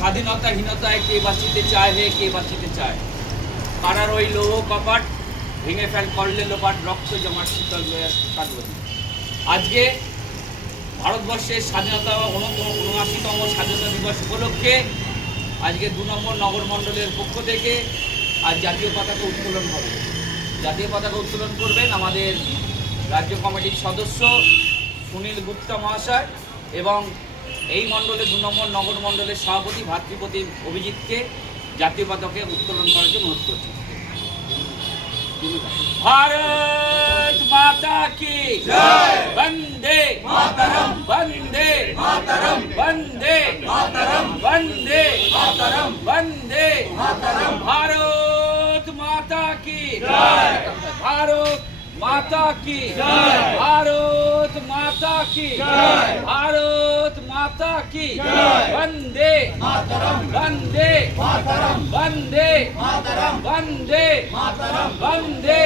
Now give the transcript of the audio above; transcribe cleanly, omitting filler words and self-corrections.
স্বাধীনতাহীনতায় কে বাঁচিতে চায় হে কে বাঁচিতে চায়, পাড়ার ওই লৌহ কপাট ভেঙে ফেল করলে লোপাট, রক্ত জমাট শীতল কাটবনি। আজকে ভারতবর্ষের স্বাধীনতা ৭৯তম স্বাধীনতা দিবস উপলক্ষে আজকে ২ নম্বর নগর মণ্ডলের পক্ষ থেকে আজ জাতীয় পতাকা উত্তোলন হবে। জাতীয় পতাকা উত্তোলন করবেন আমাদের রাজ্য কমিটির সদস্য সুনীল গুপ্তা মহাশয় এবং এই মণ্ডলের ২ নম্বর নগর মণ্ডলের সভাপতি ভাতৃপতি অভিজিৎকে জাতীয় পতাকা উত্তোলন করার জন্য অনুরোধ করছি। भारत माता की जय, वंदे मातरम, वंदे मातरम, वंदे मातरम, वंदे मातरम, वंदे मातरम। भारत माता की जय, भारत माता की जय, भारत माता की जय, भारत माता की जय, वंदे मातरम, वंदे मातरम, वंदे मातरम, वंदे मातरम, वंदे